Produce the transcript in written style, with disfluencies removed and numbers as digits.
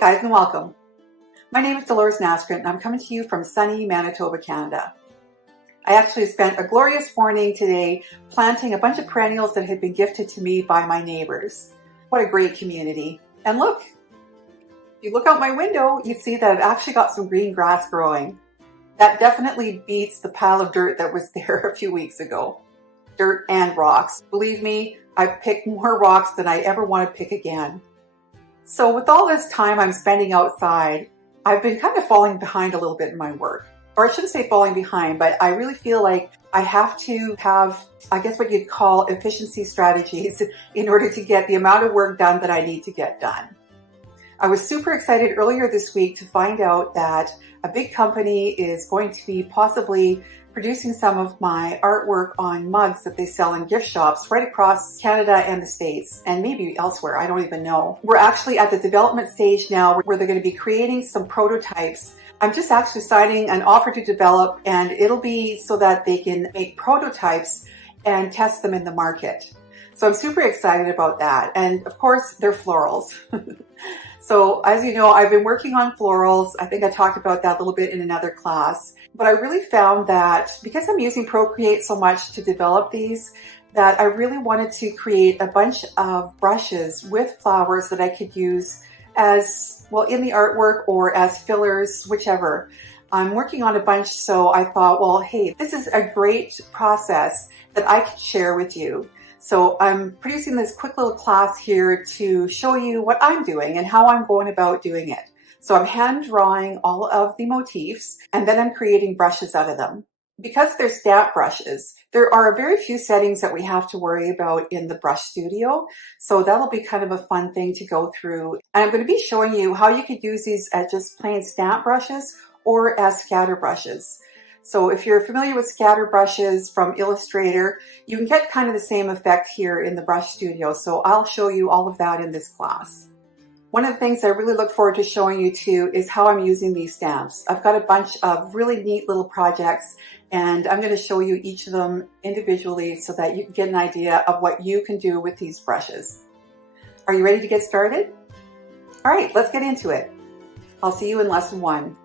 Hi guys and welcome. My name is Delores Naskrent and I'm coming to you from sunny Manitoba, Canada. I actually spent a glorious morning today planting a bunch of perennials that had been gifted to me by my neighbors. What a great community. And look, if you look out my window, you see that I've actually got some green grass growing. That definitely beats the pile of dirt that was there a few weeks ago. Dirt and rocks. Believe me, I've picked more rocks than I ever want to pick again. So with all this time I'm spending outside, I've been kind of falling behind a little bit in my work. Or I shouldn't say falling behind, but I really feel like I have to have, I guess what you'd call efficiency strategies in order to get the amount of work done that I need to get done. I was super excited earlier this week to find out that a big company is going to be possibly producing some of my artwork on mugs that they sell in gift shops right across Canada and the States, and maybe elsewhere, I don't even know. We're actually at the development stage now where they're going to be creating some prototypes. I'm just actually signing an offer to develop, and it'll be so that they can make prototypes and test them in the market. So I'm super excited about that. And of course, they're florals. So as you know, I've been working on florals. I think I talked about that a little bit in another class. But I really found that because I'm using Procreate so much to develop these, that I really wanted to create a bunch of brushes with flowers that I could use as, well, in the artwork or as fillers, whichever. I'm working on a bunch, so I thought, well, hey, this is a great process that I could share with you. So I'm producing this quick little class here to show you what I'm doing and how I'm going about doing it. So I'm hand drawing all of the motifs and then I'm creating brushes out of them. Because they're stamp brushes, there are very few settings that we have to worry about in the brush studio. So that'll be kind of a fun thing to go through. And I'm going to be showing you how you could use these as just plain stamp brushes or as scatter brushes. So if you're familiar with scatter brushes from Illustrator, you can get kind of the same effect here in the brush studio. So I'll show you all of that in this class. One of the things I really look forward to showing you too is how I'm using these stamps. I've got a bunch of really neat little projects and I'm going to show you each of them individually so that you can get an idea of what you can do with these brushes. Are you ready to get started? All right, let's get into it. I'll see you in lesson 1.